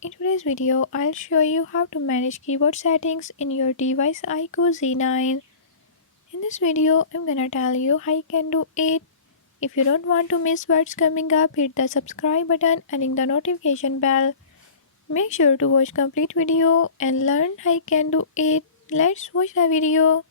In today's video, I'll show you how to manage keyboard settings in your device iQOO Z9. In this video, I'm gonna tell you how you can do it. If you don't want to miss what's coming up, hit the subscribe button and ring the notification bell. Make sure to watch complete video and learn how you can do it. Let's watch the video.